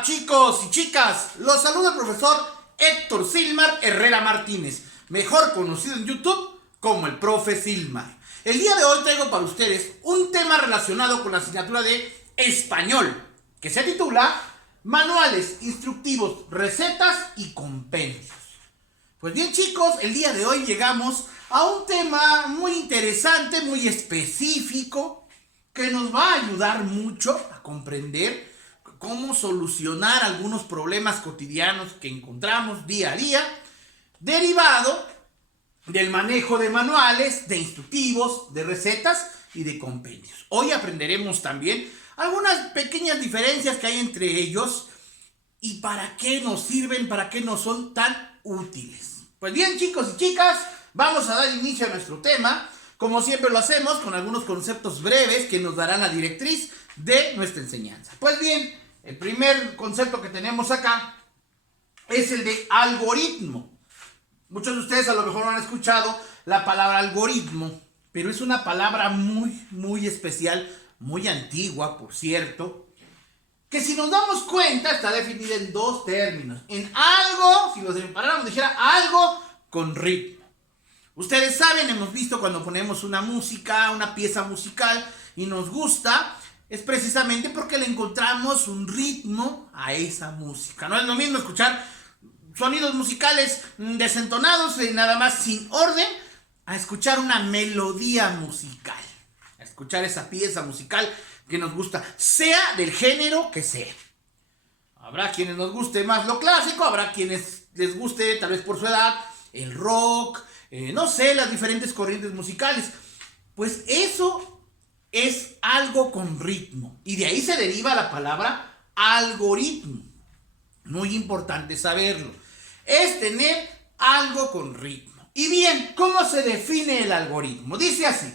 Hola chicos y chicas, los saluda el profesor Héctor Silmar Herrera Martínez, mejor conocido en YouTube como el profe Silmar. El día de hoy traigo para ustedes un tema relacionado con la asignatura de español, que se titula Manuales, Instructivos, Recetas y Compendios. Pues bien chicos, el día de hoy llegamos a un tema muy interesante, muy específico, que nos va a ayudar mucho a comprender cómo solucionar algunos problemas cotidianos que encontramos día a día, derivado del manejo de manuales, de instructivos, de recetas y de compendios. Hoy aprenderemos también algunas pequeñas diferencias que hay entre ellos y para qué nos sirven, para qué nos son tan útiles. Pues bien chicos y chicas, vamos a dar inicio a nuestro tema. Como siempre lo hacemos con algunos conceptos breves que nos darán la directriz de nuestra enseñanza. Pues bien, el primer concepto que tenemos acá es el de algoritmo. Muchos de ustedes a lo mejor no han escuchado la palabra algoritmo, pero es una palabra muy especial, muy antigua, por cierto, que si nos damos cuenta está definida en dos términos. En algo, si lo separáramos, dijera algo con ritmo. Ustedes saben, hemos visto cuando ponemos una música, una pieza musical y nos gusta, es precisamente porque le encontramos un ritmo a esa música. No es lo mismo escuchar sonidos musicales desentonados, nada más sin orden, a escuchar una melodía musical, a escuchar esa pieza musical que nos gusta, sea del género que sea. Habrá quienes nos guste más lo clásico, habrá quienes les guste, tal vez por su edad, el rock, no sé, las diferentes corrientes musicales. Pues eso es algo con ritmo. Y de ahí se deriva la palabra algoritmo. Muy importante saberlo. Es tener algo con ritmo. Y bien, ¿cómo se define el algoritmo? Dice así: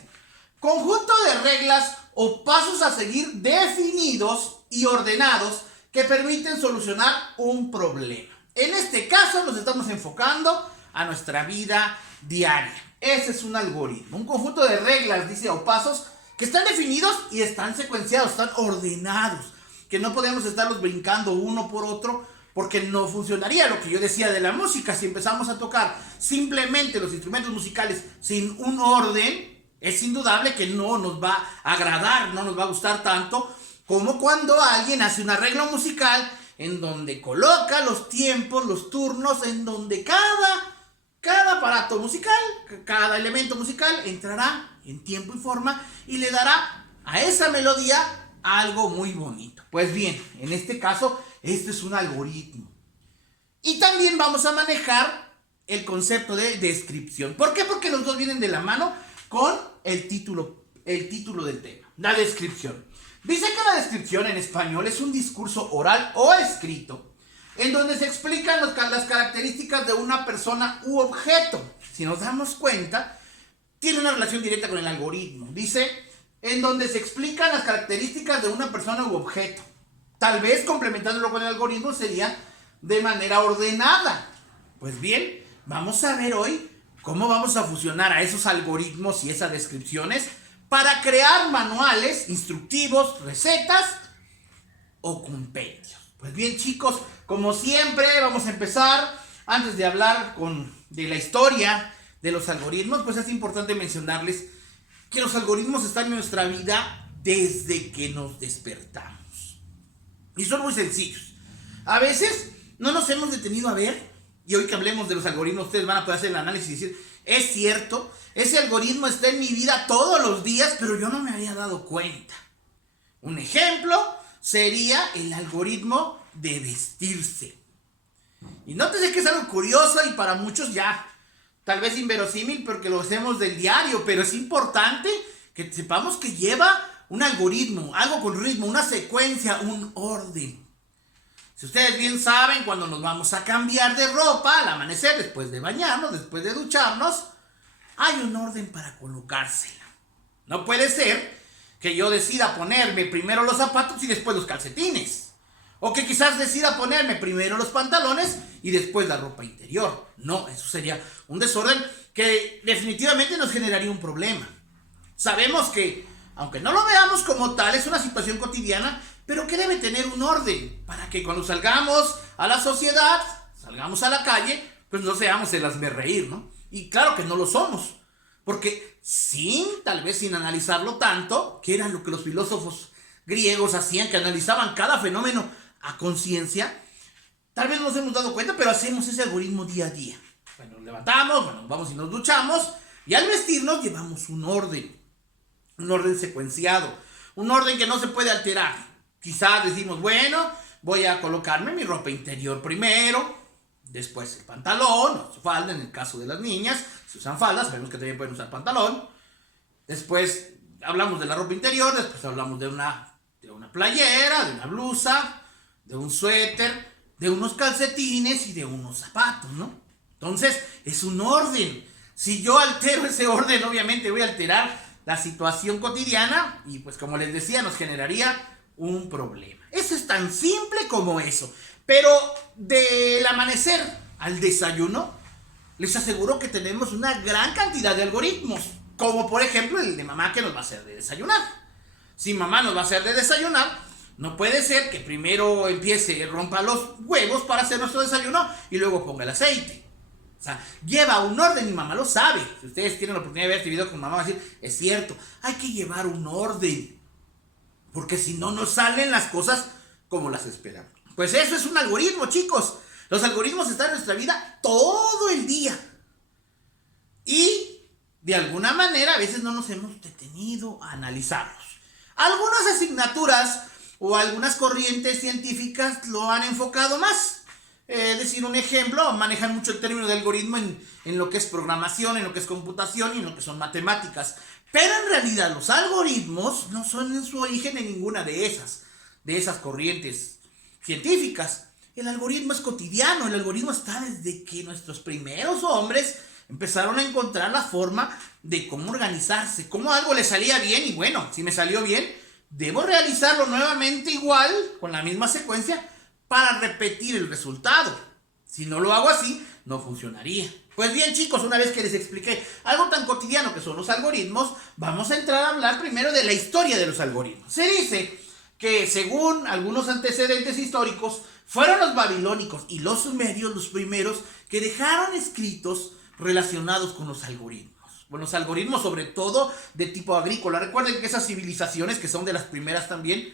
conjunto de reglas o pasos a seguir definidos y ordenados que permiten solucionar un problema. En este caso nos estamos enfocando a nuestra vida diaria. Ese es un algoritmo, un conjunto de reglas, dice, o pasos que están definidos y están secuenciados, están ordenados, que no podemos estarlos brincando uno por otro porque no funcionaría. Lo que yo decía de la música, si empezamos a tocar simplemente los instrumentos musicales sin un orden, es indudable que no nos va a agradar, no nos va a gustar tanto como cuando alguien hace un arreglo musical en donde coloca los tiempos, los turnos, en donde cada aparato musical, cada elemento musical entrará en tiempo y forma y le dará a esa melodía algo muy bonito. Pues bien, en este caso, este es un algoritmo. Y también vamos a manejar el concepto de descripción. ¿Por qué? Porque los dos vienen de la mano con el título del tema, la descripción. Dice que la descripción en español es un discurso oral o escrito en donde se explican las características de una persona u objeto. Si nos damos cuenta, tiene una relación directa con el algoritmo. Dice, en donde se explican las características de una persona u objeto. Tal vez complementándolo con el algoritmo sería de manera ordenada. Pues bien, vamos a ver hoy cómo vamos a fusionar a esos algoritmos y esas descripciones para crear manuales, instructivos, recetas o compendios. Pues bien chicos, como siempre vamos a empezar, antes de hablar de la historia de los algoritmos, pues es importante mencionarles que los algoritmos están en nuestra vida desde que nos despertamos. Y son muy sencillos. A veces no nos hemos detenido a ver, y hoy que hablemos de los algoritmos, ustedes van a poder hacer el análisis y decir, es cierto, ese algoritmo está en mi vida todos los días, pero yo no me había dado cuenta. Un ejemplo sería el algoritmo de vestirse. Y nótese que es algo curioso y para muchos ya tal vez inverosímil porque lo hacemos del diario, pero es importante que sepamos que lleva un algoritmo, algo con ritmo, una secuencia, un orden. Si ustedes bien saben, cuando nos vamos a cambiar de ropa al amanecer, después de bañarnos, después de ducharnos, hay un orden para colocársela. No puede ser que yo decida ponerme primero los zapatos y después los calcetines. O que quizás decida ponerme primero los pantalones y después la ropa interior. No, eso sería un desorden que definitivamente nos generaría un problema. Sabemos que, aunque no lo veamos como tal, es una situación cotidiana pero que debe tener un orden para que cuando salgamos a la sociedad, salgamos a la calle, pues no seamos el hazmerreír, ¿no? Y claro que no lo somos, porque tal vez sin analizarlo tanto, que era lo que los filósofos griegos hacían, que analizaban cada fenómeno a conciencia, tal vez no nos hemos dado cuenta, pero hacemos ese algoritmo día a día. Bueno, nos levantamos, bueno, vamos y nos duchamos, y al vestirnos llevamos un orden secuenciado, un orden que no se puede alterar. Quizá decimos, bueno, voy a colocarme mi ropa interior primero, después el pantalón, o su falda, en el caso de las niñas, si usan faldas, sabemos que también pueden usar pantalón. Después hablamos de la ropa interior, después hablamos de una playera, de una blusa, de un suéter, de unos calcetines y de unos zapatos, ¿no? Entonces, es un orden. Si yo altero ese orden, obviamente voy a alterar la situación cotidiana y pues como les decía, nos generaría un problema. Eso es tan simple como eso. Pero del amanecer al desayuno, les aseguro que tenemos una gran cantidad de algoritmos. Como por ejemplo el de mamá que nos va a hacer de desayunar. Si mamá nos va a hacer de desayunar, no puede ser que primero rompa los huevos para hacer nuestro desayuno y luego ponga el aceite. O sea, lleva un orden y mamá lo sabe. Si ustedes tienen la oportunidad de ver este video con mamá, va a decir, es cierto, hay que llevar un orden. Porque si no, no salen las cosas como las esperamos. Pues eso es un algoritmo, chicos. Los algoritmos están en nuestra vida todo el día. Y de alguna manera a veces no nos hemos detenido a analizarlos. Algunas asignaturas o algunas corrientes científicas lo han enfocado más. Decir un ejemplo, manejan mucho el término de algoritmo en lo que es programación, en lo que es computación y en lo que son matemáticas. Pero en realidad los algoritmos no son en su origen en ninguna de esas corrientes científicas. El algoritmo es cotidiano, el algoritmo está desde que nuestros primeros hombres empezaron a encontrar la forma de cómo organizarse, cómo algo les salía bien y bueno, si me salió bien, debo realizarlo nuevamente igual, con la misma secuencia, para repetir el resultado. Si no lo hago así, no funcionaría. Pues bien, chicos, una vez que les expliqué algo tan cotidiano que son los algoritmos, vamos a entrar a hablar primero de la historia de los algoritmos. Se dice que según algunos antecedentes históricos, fueron los babilónicos y los sumerios los primeros que dejaron escritos relacionados con los algoritmos. Bueno, los algoritmos sobre todo de tipo agrícola. Recuerden que esas civilizaciones, que son de las primeras también,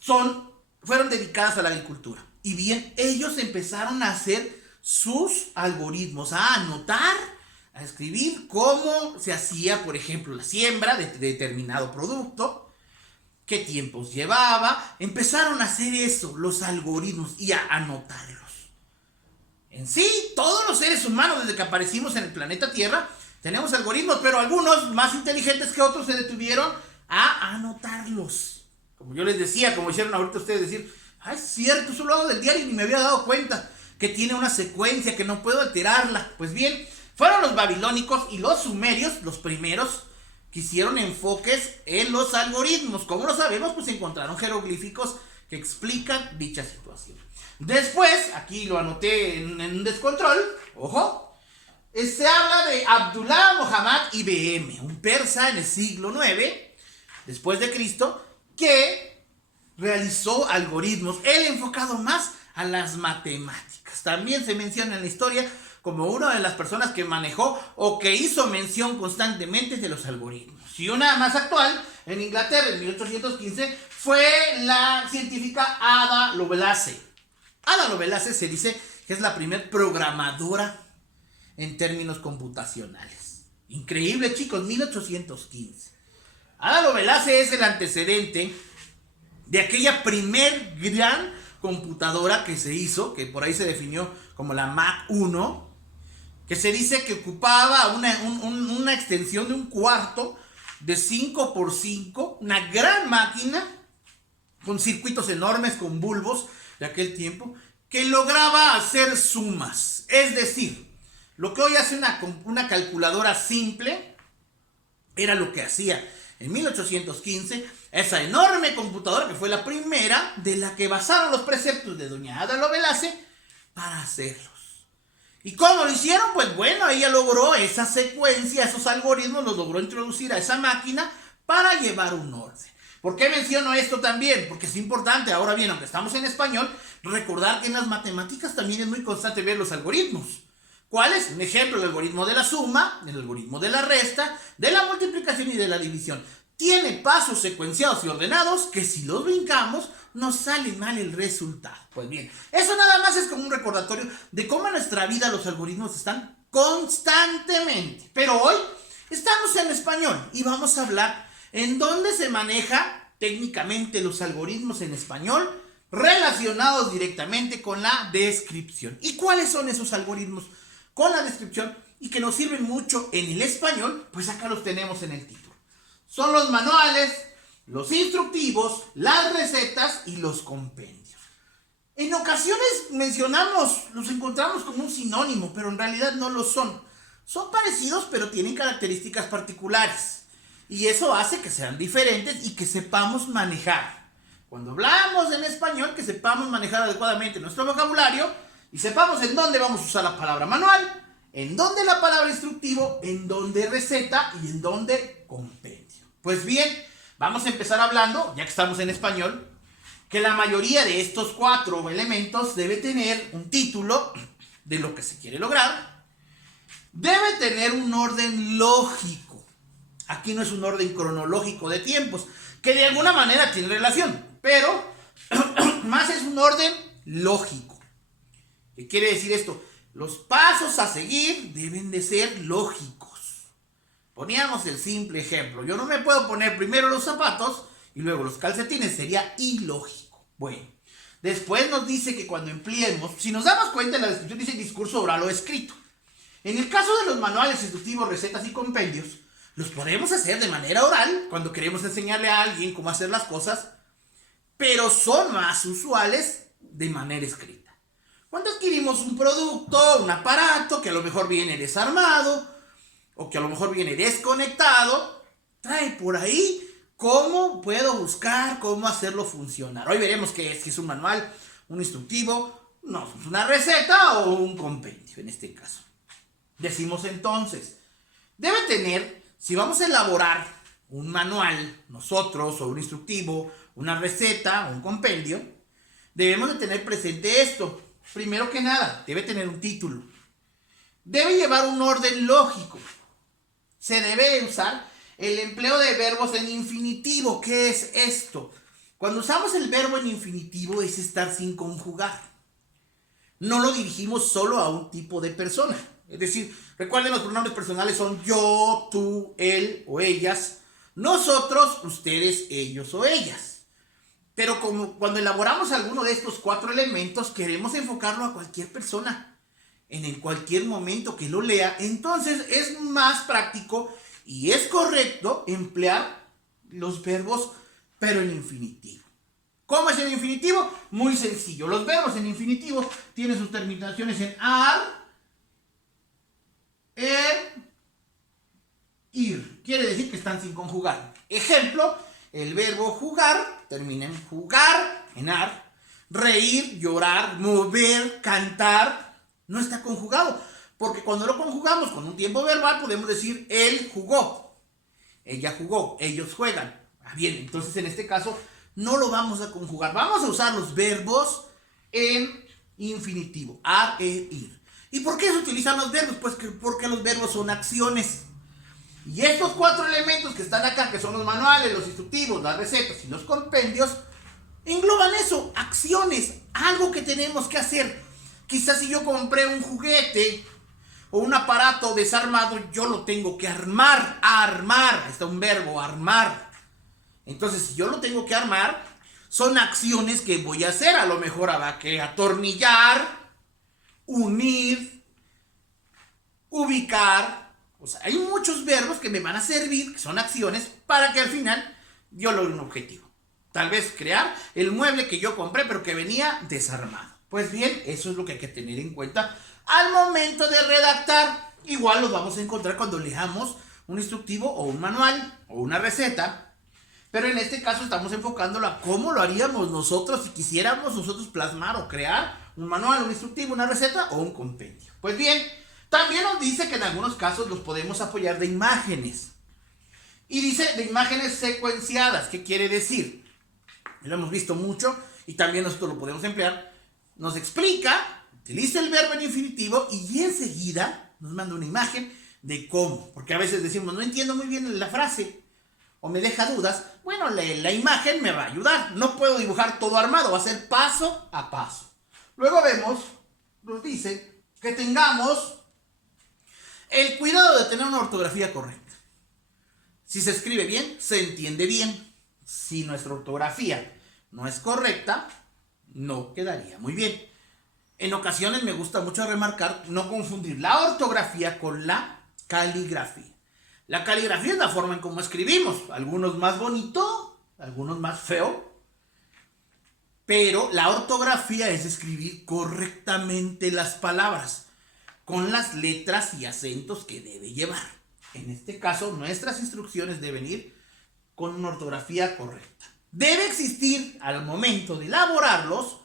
fueron dedicadas a la agricultura. Y bien, ellos empezaron a hacer sus algoritmos, a anotar, a escribir cómo se hacía, por ejemplo, la siembra de determinado producto, qué tiempos llevaba. Empezaron a hacer eso, los algoritmos, y a anotarlos. En sí, todos los seres humanos, desde que aparecimos en el planeta Tierra, tenemos algoritmos, pero algunos más inteligentes que otros se detuvieron a anotarlos. Como yo les decía, como hicieron ahorita ustedes decir, es cierto, eso lo hago del diario y ni me había dado cuenta, que tiene una secuencia, que no puedo alterarla. Pues bien, fueron los babilónicos y los sumerios los primeros que hicieron enfoques en los algoritmos. Como lo sabemos, pues encontraron jeroglíficos que explican dicha situación. Después, aquí lo anoté en un descontrol, ojo, se habla de Abdullah Muhammad IBM, un persa en el siglo IX, después de Cristo, que realizó algoritmos, él enfocado más a las matemáticas. También se menciona en la historia como una de las personas que manejó o que hizo mención constantemente de los algoritmos. Y una más actual, en Inglaterra, en 1815, fue la científica Ada Lovelace. Ada Lovelace se dice que es la primer programadora en términos computacionales. Increíble, chicos, 1815. Ada Lovelace es el antecedente de aquella primer gran computadora que se hizo, que por ahí se definió como la Mac 1, que se dice que ocupaba una extensión de un cuarto de 5 por 5, una gran máquina con circuitos enormes, con bulbos de aquel tiempo, que lograba hacer sumas. Es decir, lo que hoy hace una calculadora simple, era lo que hacía en 1815 esa enorme computadora, que fue la primera de la que basaron los preceptos de doña Ada Lovelace para hacerlos. ¿Y cómo lo hicieron? Pues bueno, ella logró esa secuencia, esos algoritmos los logró introducir a esa máquina para llevar un orden. ¿Por qué menciono esto también? Porque es importante, ahora bien, aunque estamos en español, recordar que en las matemáticas también es muy constante ver los algoritmos. ¿Cuáles? Un ejemplo, el algoritmo de la suma, el algoritmo de la resta, de la multiplicación y de la división. Tiene pasos secuenciados y ordenados que si los brincamos nos sale mal el resultado. Pues bien, eso nada más es como un recordatorio de cómo en nuestra vida los algoritmos están constantemente. Pero hoy estamos en español y vamos a hablar en dónde se maneja técnicamente los algoritmos en español relacionados directamente con la descripción. ¿Y cuáles son esos algoritmos con la descripción y que nos sirven mucho en el español? Pues acá los tenemos en el título. Son los manuales, los instructivos, las recetas y los compendios. En ocasiones los encontramos como un sinónimo, pero en realidad no lo son. Son parecidos, pero tienen características particulares. Y eso hace que sean diferentes y que sepamos manejar. Cuando hablamos en español, que sepamos manejar adecuadamente nuestro vocabulario y sepamos en dónde vamos a usar la palabra manual, en dónde la palabra instructivo, en dónde receta y en dónde compendio. Pues bien, vamos a empezar hablando, ya que estamos en español, que la mayoría de estos 4 elementos debe tener un título de lo que se quiere lograr. Debe tener un orden lógico. Aquí no es un orden cronológico de tiempos, que de alguna manera tiene relación, pero más es un orden lógico. ¿Qué quiere decir esto? Los pasos a seguir deben de ser lógicos. Poníamos el simple ejemplo. Yo no me puedo poner primero los zapatos y luego los calcetines. Sería ilógico. Bueno, después nos dice que cuando empleemos, si nos damos cuenta en la descripción dice discurso oral o escrito. En el caso de los manuales instructivos, recetas y compendios, los podemos hacer de manera oral cuando queremos enseñarle a alguien cómo hacer las cosas, pero son más usuales de manera escrita. Cuando adquirimos un producto, un aparato que a lo mejor viene desarmado, o que a lo mejor viene desconectado, trae por ahí cómo puedo buscar, cómo hacerlo funcionar. Hoy veremos qué es, si es un manual, un instructivo, no, es una receta o un compendio en este caso. Decimos entonces, debe tener, si vamos a elaborar un manual, nosotros, o un instructivo, una receta, un compendio, debemos de tener presente esto. Primero que nada, debe tener un título. Debe llevar un orden lógico. Se debe usar el empleo de verbos en infinitivo. ¿Qué es esto? Cuando usamos el verbo en infinitivo es estar sin conjugar. No lo dirigimos solo a un tipo de persona. Es decir, recuerden, los pronombres personales son yo, tú, él o ellas. Nosotros, ustedes, ellos o ellas. Pero como cuando elaboramos alguno de estos 4 elementos, queremos enfocarlo a cualquier persona. En cualquier momento que lo lea, entonces es más práctico y es correcto emplear los verbos, pero en infinitivo. ¿Cómo es el infinitivo? Muy sencillo. Los verbos en infinitivo tienen sus terminaciones en ar, ir. Quiere decir que están sin conjugar. Ejemplo, el verbo jugar termina en jugar, en ar. Reír, llorar, mover, cantar, no está conjugado, porque cuando lo conjugamos con un tiempo verbal podemos decir él jugó, ella jugó, ellos juegan. Bien, entonces en este caso no lo vamos a conjugar, vamos a usar los verbos en infinitivo, ar, ir. ¿Y por qué se utilizan los verbos? Pues porque los verbos son acciones. Y estos 4 elementos que están acá, que son los manuales, los instructivos, las recetas y los compendios, engloban eso, acciones, algo que tenemos que hacer. Quizás si yo compré un juguete o un aparato desarmado, yo lo tengo que armar. Armar, ahí está un verbo, armar. Entonces, si yo lo tengo que armar, son acciones que voy a hacer. A lo mejor habrá que atornillar, unir, ubicar. O sea, hay muchos verbos que me van a servir, que son acciones, para que al final yo logre un objetivo. Tal vez crear el mueble que yo compré, pero que venía desarmado. Pues bien, eso es lo que hay que tener en cuenta al momento de redactar. Igual los vamos a encontrar cuando leamos un instructivo o un manual o una receta. Pero en este caso estamos enfocándolo a cómo lo haríamos nosotros si quisiéramos nosotros plasmar o crear un manual, un instructivo, una receta o un compendio. Pues bien, también nos dice que en algunos casos los podemos apoyar de imágenes. Y dice de imágenes secuenciadas. ¿Qué quiere decir? Lo hemos visto mucho y también nosotros lo podemos emplear. Nos explica, utiliza el verbo en infinitivo y enseguida nos manda una imagen de cómo. Porque a veces decimos, no entiendo muy bien la frase o me deja dudas. Bueno, la imagen me va a ayudar. No puedo dibujar todo armado, va a ser paso a paso. Luego vemos, nos dice que tengamos el cuidado de tener una ortografía correcta. Si se escribe bien, se entiende bien. Si nuestra ortografía no es correcta, no quedaría muy bien. En ocasiones me gusta mucho remarcar, no confundir la ortografía con la caligrafía. La caligrafía es la forma en cómo escribimos. Algunos más bonito, algunos más feo. Pero la ortografía es escribir correctamente las palabras, con las letras y acentos que debe llevar. En este caso, nuestras instrucciones deben ir con una ortografía correcta. Debe existir, al momento de elaborarlos,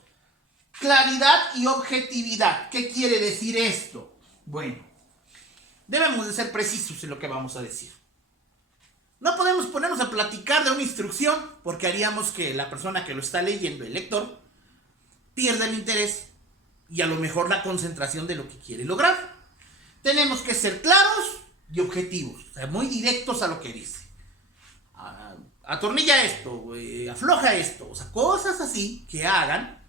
claridad y objetividad. ¿Qué quiere decir esto? Bueno, debemos de ser precisos en lo que vamos a decir. No podemos ponernos a platicar de una instrucción porque haríamos que la persona que lo está leyendo, el lector, pierda el interés y a lo mejor la concentración de lo que quiere lograr. Tenemos que ser claros y objetivos, o sea, muy directos a lo que dice. Atornilla esto, afloja esto, o sea, cosas así que hagan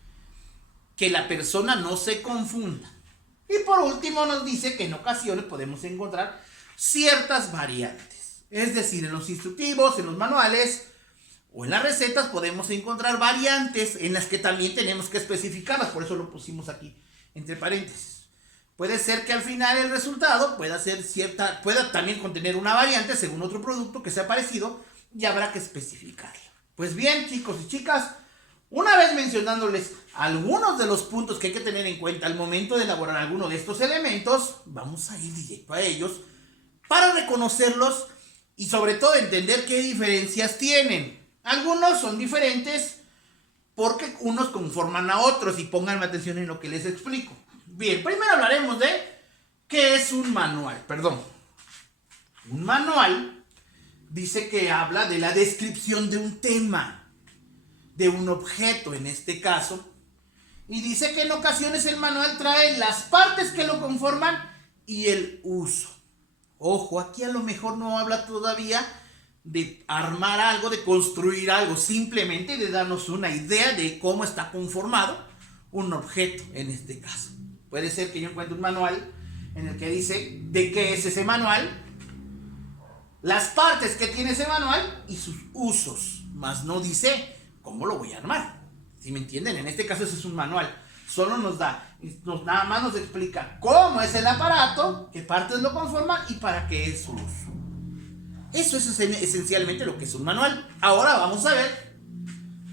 que la persona no se confunda. Y por último nos dice que en ocasiones podemos encontrar ciertas variantes. Es decir, en los instructivos, en los manuales o en las recetas podemos encontrar variantes en las que también tenemos que especificarlas. Por eso lo pusimos aquí entre paréntesis. Puede ser que al final el resultado pueda también contener una variante según otro producto que sea parecido y habrá que especificarla. Pues bien, chicos y chicas, una vez mencionándoles algunos de los puntos que hay que tener en cuenta al momento de elaborar alguno de estos elementos, vamos a ir directo a ellos para reconocerlos y sobre todo entender qué diferencias tienen. Algunos son diferentes porque unos conforman a otros y pónganme atención en lo que les explico. Bien, primero hablaremos de qué es un manual. Un manual dice que habla de la descripción de un tema, de un objeto en este caso, y dice que en ocasiones el manual trae las partes que lo conforman y el uso. Ojo, aquí a lo mejor no habla todavía de armar algo, de construir algo, simplemente de darnos una idea de cómo está conformado un objeto en este caso. Puede ser que yo encuentre un manual en el que dice de qué es ese manual, las partes que tiene ese manual y sus usos, mas no dice cómo lo voy a armar. ¿Sí me entienden? En este caso ese es un manual. Solo nada más nos explica cómo es el aparato, qué partes lo conforman y para qué es su uso. Eso es esencialmente lo que es un manual. Ahora vamos a ver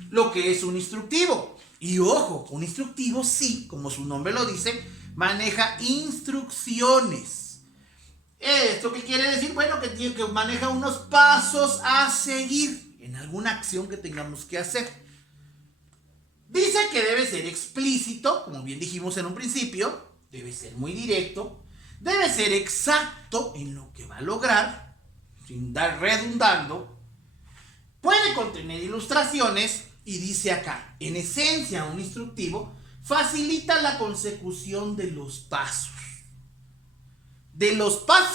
lo que es un instructivo. Y ojo, un instructivo sí, como su nombre lo dice, maneja instrucciones. ¿Esto qué quiere decir? Bueno, que maneja unos pasos a seguir en alguna acción que tengamos que hacer. Dice que debe ser explícito, como bien dijimos en un principio, debe ser muy directo, debe ser exacto en lo que va a lograr, sin dar redundando, puede contener ilustraciones y dice acá, en esencia un instructivo facilita la consecución de los pasos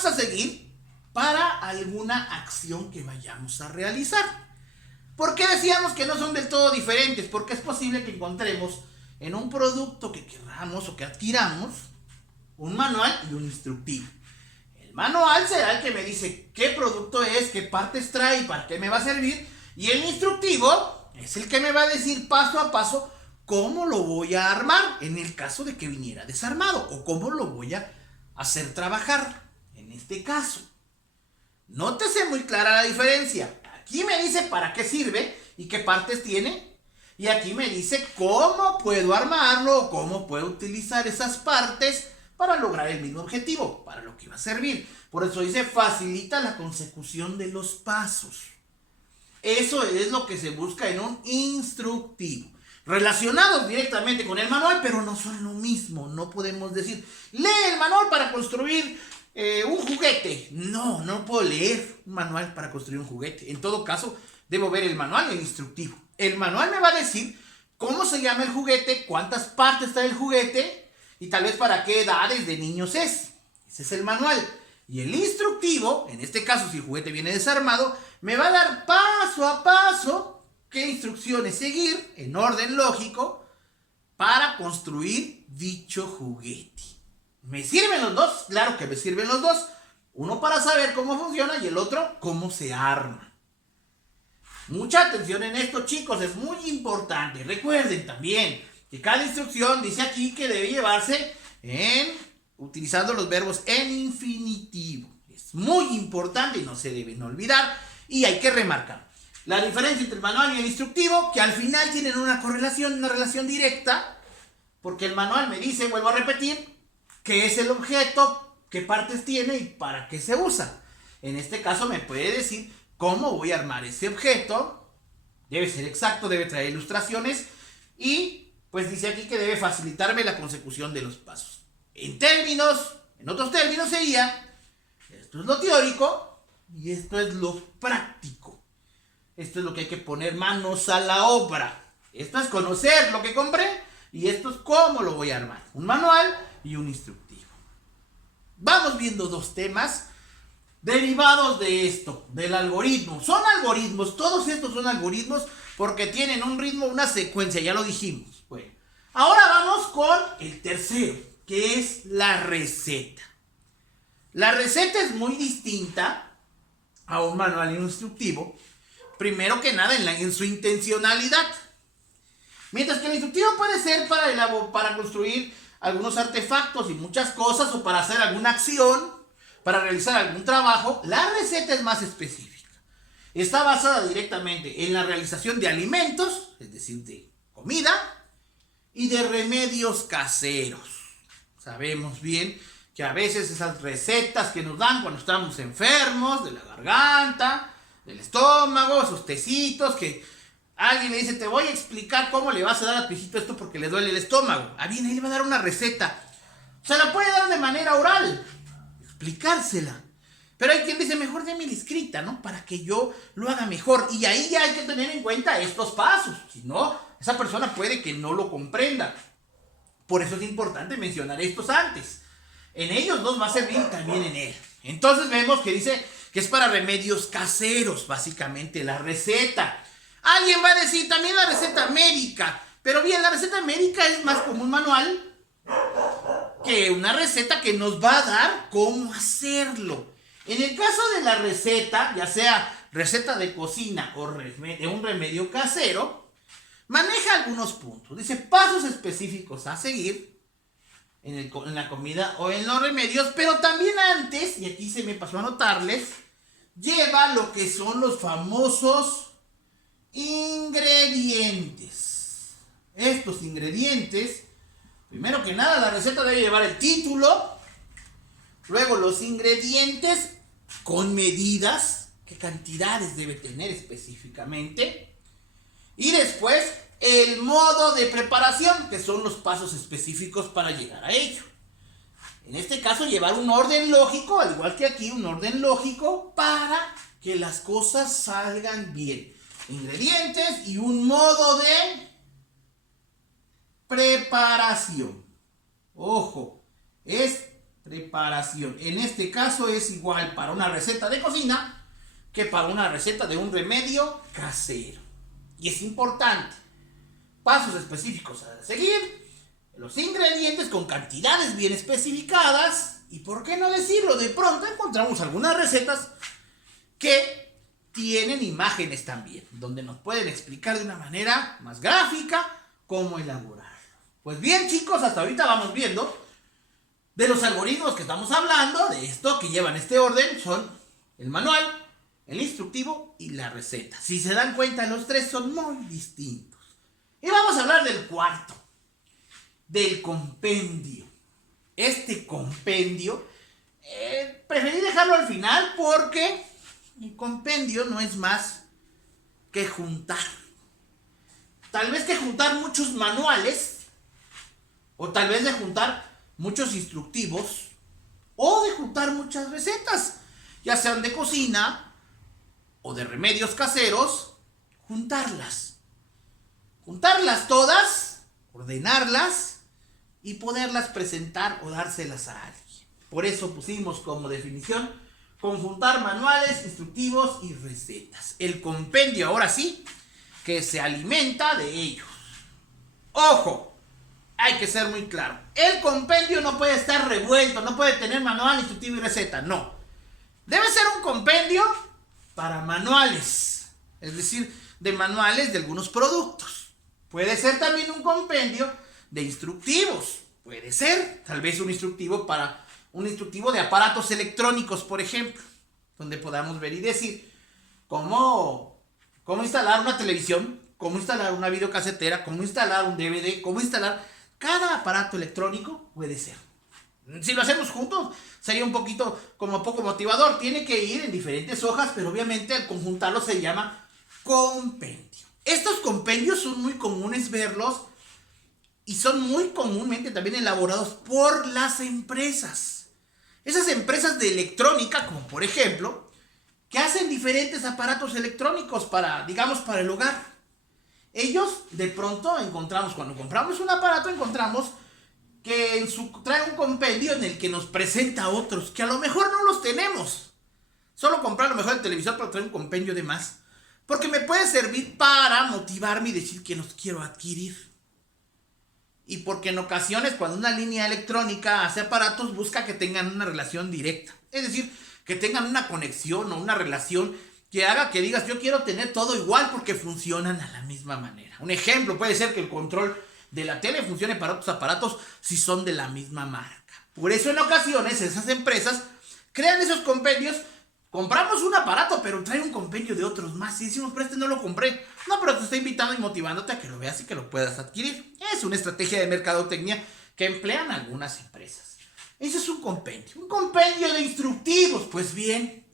a seguir para alguna acción que vayamos a realizar. ¿Por qué decíamos que no son del todo diferentes? Porque es posible que encontremos en un producto que queramos o que adquiramos un manual y un instructivo. El manual será el que me dice qué producto es, qué partes trae y para qué me va a servir. Y el instructivo es el que me va a decir paso a paso cómo lo voy a armar en el caso de que viniera desarmado o cómo lo voy a hacer trabajar en este caso. Nótese muy clara la diferencia. Aquí me dice para qué sirve y qué partes tiene. Y aquí me dice cómo puedo armarlo o cómo puedo utilizar esas partes para lograr el mismo objetivo, para lo que va a servir. Por eso dice facilita la consecución de los pasos. Eso es lo que se busca en un instructivo. Relacionados directamente con el manual, pero no son lo mismo. No podemos decir, lee el manual para construir un juguete. No puedo leer un manual para construir un juguete. En todo caso, debo ver el manual y el instructivo. El manual me va a decir cómo se llama el juguete, cuántas partes trae el juguete y tal vez para qué edades de niños es. Ese es el manual. Y el instructivo, en este caso si el juguete viene desarmado, me va a dar paso a paso qué instrucciones seguir en orden lógico para construir dicho juguete. ¿Me sirven los dos? Claro que me sirven los dos. Uno para saber cómo funciona y el otro cómo se arma. Mucha atención en esto, chicos, es muy importante. Recuerden también que cada instrucción dice aquí que debe llevarse utilizando los verbos en infinitivo. Es muy importante y no se deben olvidar. Y hay que remarcar la diferencia entre el manual y el instructivo, que al final tienen una correlación, una relación directa, porque el manual me dice, vuelvo a repetir, qué es el objeto, qué partes tiene y para qué se usa. En este caso me puede decir cómo voy a armar ese objeto. Debe ser exacto, debe traer ilustraciones y pues dice aquí que debe facilitarme la consecución de los pasos. En otros términos sería, esto es lo teórico y esto es lo práctico. Esto es lo que hay que poner manos a la obra. Esto es conocer lo que compré y esto es cómo lo voy a armar. Un manual y un instructivo. Vamos viendo dos temas derivados de esto, del algoritmo. Son algoritmos, todos estos son algoritmos porque tienen un ritmo, una secuencia, ya lo dijimos. Bueno, ahora vamos con el tercero, que es la receta. La receta es muy distinta a un manual instructivo, primero que nada en su intencionalidad. Mientras que el instructivo puede ser para construir algunos artefactos y muchas cosas o para hacer alguna acción, para realizar algún trabajo, la receta es más específica. Está basada directamente en la realización de alimentos, es decir, de comida, y de remedios caseros. Sabemos bien que a veces esas recetas que nos dan cuando estamos enfermos, de la garganta, del estómago, esos tecitos que alguien le dice, te voy a explicar cómo le vas a dar a tu hijito esto porque le duele el estómago. Ah, bien, ahí le va a dar una receta. Se la puede dar de manera oral, explicársela. Pero hay quien dice, mejor déme la escrita, ¿no? Para que yo lo haga mejor. Y ahí ya hay que tener en cuenta estos pasos. Si no, esa persona puede que no lo comprenda. Por eso es importante mencionar estos antes. En ellos dos va a servir también en él. Entonces vemos que dice que es para remedios caseros, básicamente la receta. Alguien va a decir también la receta médica. Pero bien, la receta médica es más como un manual que una receta que nos va a dar cómo hacerlo. En el caso de la receta, ya sea receta de cocina o de un remedio casero, maneja algunos puntos. Dice pasos específicos a seguir en la comida o en los remedios, pero también antes, y aquí se me pasó a anotarles, lleva lo que son los famosos ingredientes. Estos ingredientes, primero que nada, la receta debe llevar el título, luego los ingredientes con medidas, qué cantidades debe tener específicamente, y después el modo de preparación, que son los pasos específicos para llegar a ello. En este caso, llevar un orden lógico, al igual que aquí, un orden lógico para que las cosas salgan bien. Ingredientes y un modo de preparación. Ojo, es preparación. En este caso es igual para una receta de cocina que para una receta de un remedio casero. Y es importante. Pasos específicos a seguir. Los ingredientes con cantidades bien especificadas. Y por qué no decirlo, de pronto encontramos algunas recetas que tienen imágenes también, donde nos pueden explicar de una manera más gráfica cómo elaborarlo. Pues bien, chicos, hasta ahorita vamos viendo de los algoritmos que estamos hablando, de esto que llevan este orden, son el manual, el instructivo y la receta. Si se dan cuenta, los tres son muy distintos. Y vamos a hablar del cuarto, del compendio. Este compendio, preferí dejarlo al final porque el compendio no es más que juntar. Tal vez que juntar muchos manuales, o tal vez de juntar muchos instructivos o de juntar muchas recetas, ya sean de cocina o de remedios caseros, juntarlas todas, ordenarlas y poderlas presentar o dárselas a alguien. Por eso pusimos como definición conjuntar manuales, instructivos y recetas. El compendio, ahora sí, que se alimenta de ellos. ¡Ojo! Hay que ser muy claro. El compendio no puede estar revuelto, no puede tener manual, instructivo y receta, no. Debe ser un compendio para manuales, es decir, de manuales de algunos productos. Puede ser también un compendio de instructivos. Puede ser, tal vez un instructivo de aparatos electrónicos, por ejemplo, donde podamos ver y decir cómo instalar una televisión, cómo instalar una videocasetera, cómo instalar un DVD, cómo instalar cada aparato electrónico. Puede ser. Si lo hacemos juntos, sería un poquito como poco motivador. Tiene que ir en diferentes hojas, pero obviamente al conjuntarlo se llama compendio. Estos compendios son muy comunes verlos y son muy comúnmente también elaborados por las empresas. Esas empresas de electrónica, como por ejemplo, que hacen diferentes aparatos electrónicos para el hogar. Ellos de pronto encontramos, cuando compramos un aparato, encontramos que trae un compendio en el que nos presenta otros, que a lo mejor no los tenemos. Solo comprar a lo mejor el televisor, pero trae un compendio de más. Porque me puede servir para motivarme y decir que los quiero adquirir. Y porque en ocasiones cuando una línea electrónica hace aparatos busca que tengan una relación directa. Es decir, que tengan una conexión o una relación que haga que digas yo quiero tener todo igual porque funcionan a la misma manera. Un ejemplo puede ser que el control de la tele funcione para otros aparatos si son de la misma marca. Por eso en ocasiones esas empresas crean esos compendios. Compramos un aparato, pero trae un compendio de otros más. Y decimos, pero este no lo compré. No, pero te está invitando y motivándote a que lo veas y que lo puedas adquirir. Es una estrategia de mercadotecnia que emplean algunas empresas. Ese es un compendio. Un compendio de instructivos. Pues bien,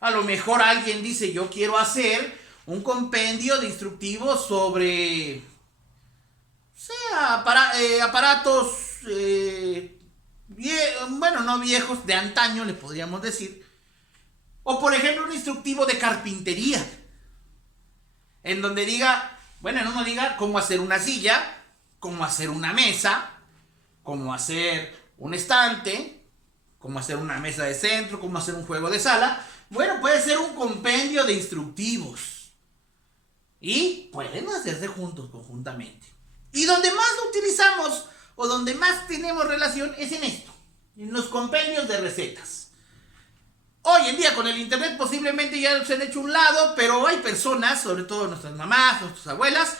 a lo mejor alguien dice, yo quiero hacer un compendio de instructivos sobre aparatos, no viejos, de antaño le podríamos decir. O por ejemplo un instructivo de carpintería, en donde en uno diga cómo hacer una silla, cómo hacer una mesa, cómo hacer un estante, cómo hacer una mesa de centro, cómo hacer un juego de sala. Bueno, puede ser un compendio de instructivos. Y pueden hacerse juntos, conjuntamente. Y donde más lo utilizamos, o donde más tenemos relación, es en esto, en los compendios de recetas. Hoy en día con el internet posiblemente ya se han hecho un lado, pero hay personas, sobre todo nuestras mamás, nuestras abuelas,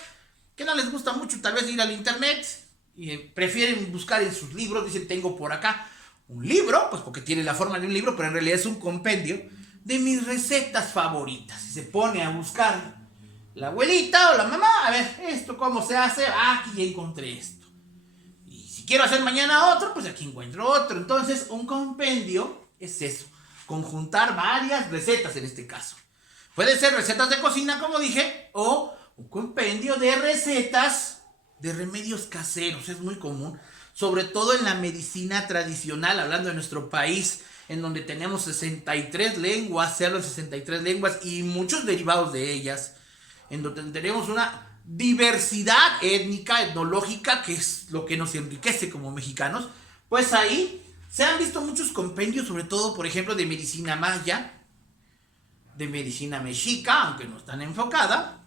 que no les gusta mucho tal vez ir al internet y prefieren buscar en sus libros. Dicen, tengo por acá un libro, pues porque tiene la forma de un libro, pero en realidad es un compendio de mis recetas favoritas. Y se pone a buscar la abuelita o la mamá, a ver, esto cómo se hace, aquí ya encontré esto. Y si quiero hacer mañana otro, pues aquí encuentro otro. Entonces un compendio es eso. Conjuntar varias recetas en este caso. Pueden ser recetas de cocina, como dije, o un compendio de recetas de remedios caseros. Es muy común, sobre todo en la medicina tradicional, hablando de nuestro país, en donde tenemos 63 lenguas, se hablan 63 lenguas y muchos derivados de ellas, en donde tenemos una diversidad étnica, etnológica, que es lo que nos enriquece como mexicanos. Pues ahí se han visto muchos compendios, sobre todo, por ejemplo, de medicina maya, de medicina mexica, aunque no están enfocada,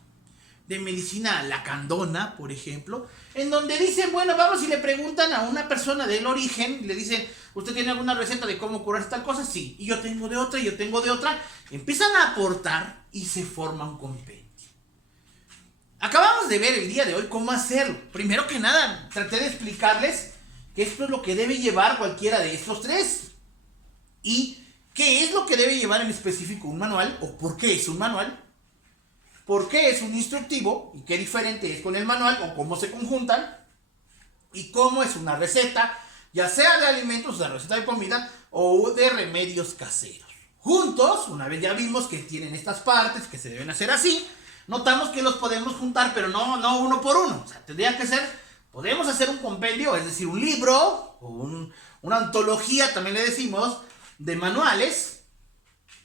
de medicina lacandona, por ejemplo, en donde dicen, vamos y le preguntan a una persona del origen, le dicen, ¿usted tiene alguna receta de cómo curar tal cosa? Sí, y yo tengo de otra, y yo tengo de otra. Empiezan a aportar y se forma un compendio. Acabamos de ver el día de hoy cómo hacerlo. Primero que nada, traté de explicarles que esto es lo que debe llevar cualquiera de estos tres. ¿Y qué es lo que debe llevar en específico un manual? ¿O por qué es un manual? ¿Por qué es un instructivo? ¿Y qué diferente es con el manual? ¿O cómo se conjuntan? ¿Y cómo es una receta? Ya sea de alimentos, de receta de comida o de remedios caseros. Juntos, una vez ya vimos que tienen estas partes, que se deben hacer así, notamos que los podemos juntar, pero no uno por uno. O sea, tendría que ser... Podemos hacer un compendio, es decir, un libro una antología, también le decimos, de manuales,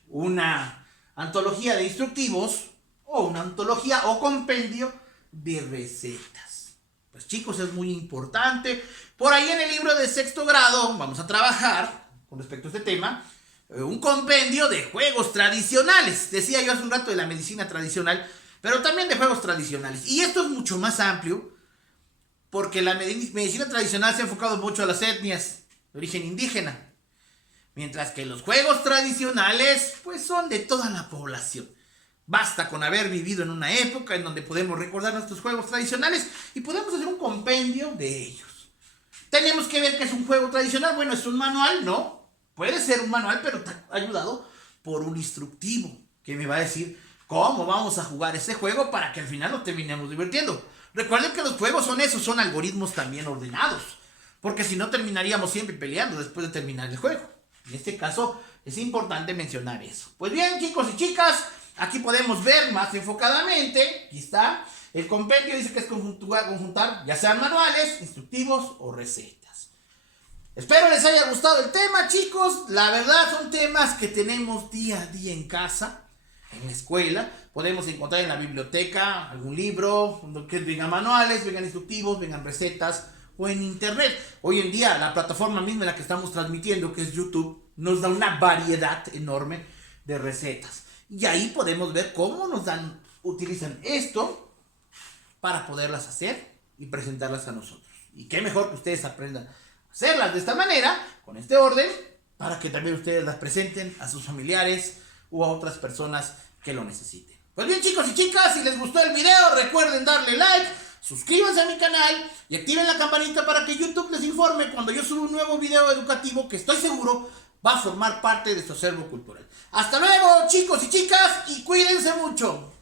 una antología de instructivos o una antología o compendio de recetas. Pues chicos, es muy importante. Por ahí en el libro de sexto grado vamos a trabajar con respecto a este tema un compendio de juegos tradicionales. Decía yo hace un rato de la medicina tradicional, pero también de juegos tradicionales. Y esto es mucho más amplio porque la medicina tradicional se ha enfocado mucho a las etnias de origen indígena, mientras que los juegos tradicionales pues son de toda la población. Basta con haber vivido en una época en donde podemos recordar nuestros juegos tradicionales y podemos hacer un compendio de ellos. Tenemos que ver qué es un juego tradicional. Bueno, es un manual, ¿no? Puede ser un manual, pero está ayudado por un instructivo que me va a decir cómo vamos a jugar ese juego para que al final nos terminemos divirtiendo. Recuerden que los juegos son esos, son algoritmos también ordenados, porque si no terminaríamos siempre peleando después de terminar el juego. En este caso es importante mencionar eso. Pues bien, chicos y chicas, aquí podemos ver más enfocadamente, aquí está, el compendio dice que es conjuntar ya sean manuales, instructivos o recetas. Espero les haya gustado el tema, chicos. La verdad son temas que tenemos día a día en casa, en la escuela. Podemos encontrar en la biblioteca algún libro, que vengan manuales, vengan instructivos, vengan recetas, o en internet. Hoy en día la plataforma misma en la que estamos transmitiendo, que es YouTube, nos da una variedad enorme de recetas. Y ahí podemos ver cómo utilizan esto para poderlas hacer y presentarlas a nosotros. Y qué mejor que ustedes aprendan a hacerlas de esta manera, con este orden, para que también ustedes las presenten a sus familiares o a otras personas que lo necesiten. Pues bien, chicos y chicas, si les gustó el video, recuerden darle like, suscríbanse a mi canal y activen la campanita para que YouTube les informe cuando yo suba un nuevo video educativo que estoy seguro va a formar parte de su acervo cultural. Hasta luego, chicos y chicas, y cuídense mucho.